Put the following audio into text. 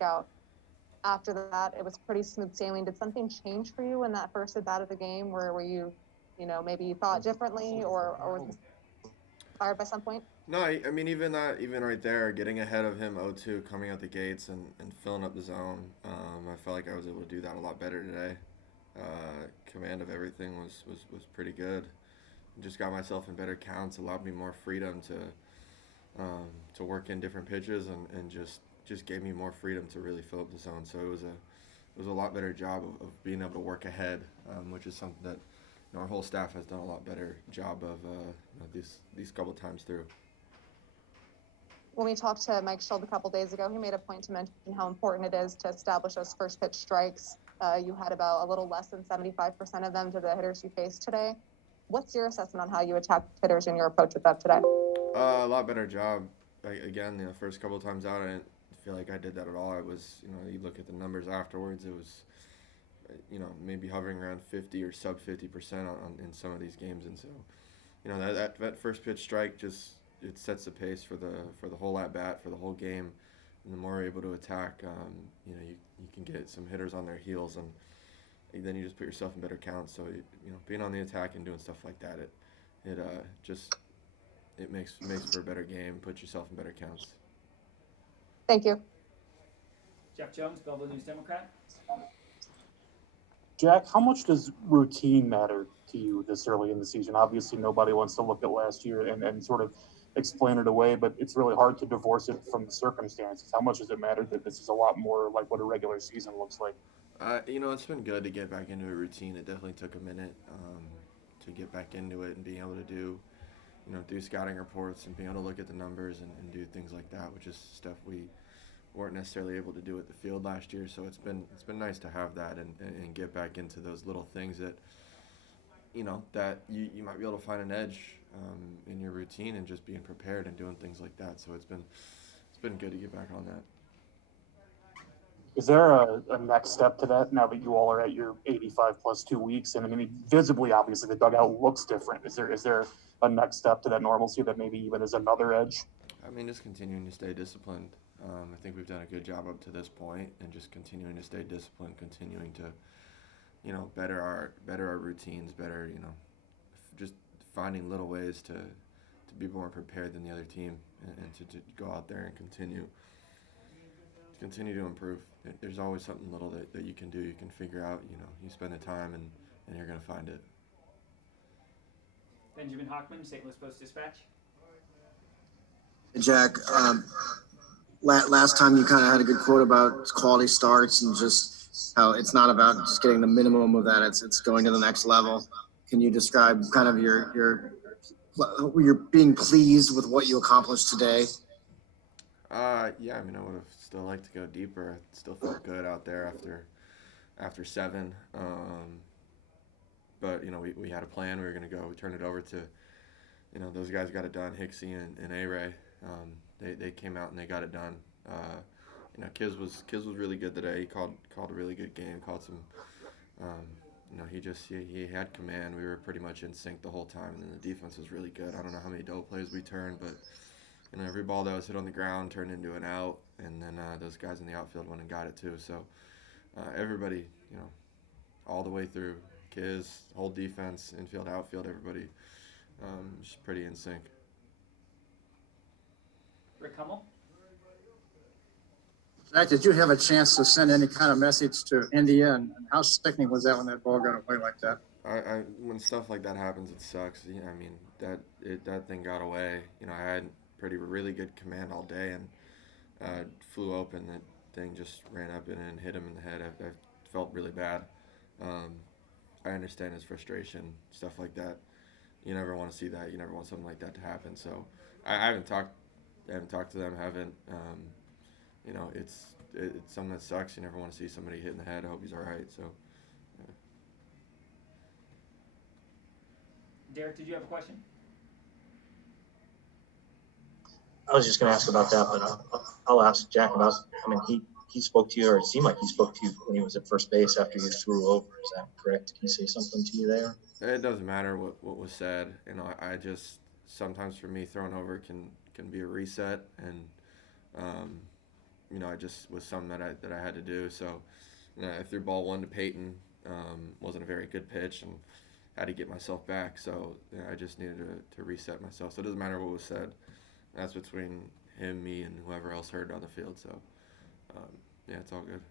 strikeout. After that, it was pretty smooth sailing. Did something change for you in that first at bat of the game where you, maybe you thought differently or was inspired by some point? No, I mean even right there, getting ahead of him 0-2 coming out the gates and filling up the zone. I felt like I was able to do that a lot better today. Command of everything was pretty good. Just got myself in better counts, allowed me more freedom to work in different pitches and just gave me more freedom to really fill up the zone. So it was a lot better job of being able to work ahead, which is something that our whole staff has done a lot better job of these couple times through. When we talked to Mike Schultz a couple days ago, he made a point to mention how important it is to establish those first pitch strikes. You had about a little less than 75% of them to the hitters you faced today. What's your assessment on how you attacked hitters and your approach with that today? A lot better job. Again, the first couple of times out, I didn't feel like I did that at all. I was, you look at the numbers afterwards, it was, maybe hovering around 50 or sub 50% in some of these games, and so, that first pitch strike just it sets the pace for the whole at bat for the whole game, and the more you're able to attack, you can get some hitters on their heels, and then you just put yourself in better counts. So being on the attack and doing stuff like that, it makes for a better game. Put yourself in better counts. Thank you. Jeff Jones, Belleville News Democrat. Jack, how much does routine matter to you this early in the season? Obviously, nobody wants to look at last year and sort of explain it away, but it's really hard to divorce it from the circumstances. How much does it matter that this is a lot more like what a regular season looks like? It's been good to get back into a routine. It definitely took a minute to get back into it and being able to do scouting reports and being able to look at the numbers and do things like that, which is stuff we weren't necessarily able to do at the field last year. So it's been nice to have that and get back into those little things that that you might be able to find an edge in your routine and just being prepared and doing things like that. So it's been good to get back on that. Is there a next step to that now that you all are at your 85 plus 2 weeks? And I mean, visibly, obviously, the dugout looks different. Is there a next step to that normalcy that maybe even is another edge? I mean, just continuing to stay disciplined. I think we've done a good job up to this point, and just continuing to stay disciplined, continuing to, better our routines, better, just finding little ways to be more prepared than the other team, and to go out there and continue to improve. There's always something little that you can do, you can figure out. You spend the time and you're gonna find it. Benjamin Hockman, St. Louis Post-Dispatch. Jack, last time you kind of had a good quote about quality starts and just how it's not about just getting the minimum of that, it's going to the next level. Can you describe kind of your being pleased with what you accomplished today? Yeah, I mean, I would have still liked to go deeper. I still felt good out there after 7. But we had a plan. We were gonna go. We turned it over to, those guys got it done. Hicksy and A-Ray. They came out and they got it done. Kiz was really good today. He called a really good game. Called some. He had command. We were pretty much in sync the whole time, and then the defense was really good. I don't know how many double plays we turned, but every ball that was hit on the ground turned into an out, and then those guys in the outfield went and got it too. So everybody, all the way through, Kiz, whole defense, infield, outfield, everybody, is pretty in sync. Rick Hummel. Zach, did you have a chance to send any kind of message to India, and how sickening was that when that ball got away like that? When stuff like that happens, it sucks. I mean, that thing got away. I had really good command all day, and flew open. That thing just ran up and hit him in the head. I felt really bad. I understand his frustration, stuff like that. You never want to see that. You never want something like that to happen. So I haven't talked to them. It's something that sucks. You never want to see somebody hit in the head. I hope he's all right. So. Yeah. Derek, did you have a question? I was just going to ask about that, but I'll ask Jack about. I mean, he spoke to you, or it seemed like he spoke to you when he was at first base after you threw over. Is that correct? Did he say something to you there? It doesn't matter what was said. I just sometimes for me throwing over can be a reset, and I just was something that I had to do. So I threw ball 1 to Peyton. Wasn't a very good pitch and had to get myself back. So I just needed to reset myself. So it doesn't matter what was said. That's between him, me, and whoever else heard on the field. So it's all good.